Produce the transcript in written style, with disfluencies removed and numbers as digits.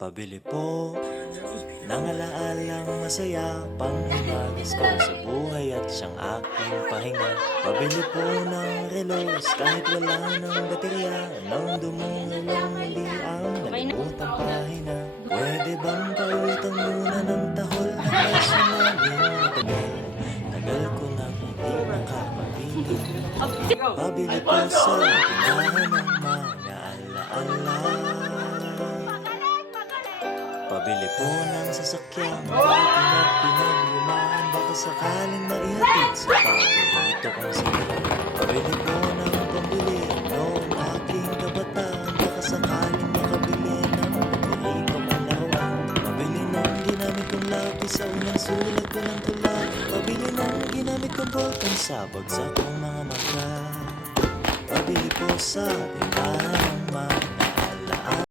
Pabili po ng alaalang masaya, panghimagas ko sa buhay at siyang aking pahinga. Pabili po ng relos kahit wala ng baterya, nang dumungalang muli ang nalimutang pahina. Pwede bang pautang muna ng tahol na kaso namin matagal? Tagal ko na hindi nakapabili. Pabili po sa tindahan ng mga alaala. Pabili po ng sasakyan, dating at pinaglumaan, baka sakaling maihatid sa paborito kong sakyan. Pabili po ng pambili noong aking kabataan, baka sakaling makabili ng paborito kong laruan. Pabili ng ginamit kong lapis sa unang sulat ko ng tula. Pabili ng ginamit kong ballpen sa bagsak kong mga mata. Pabili po sa tindahan ng mga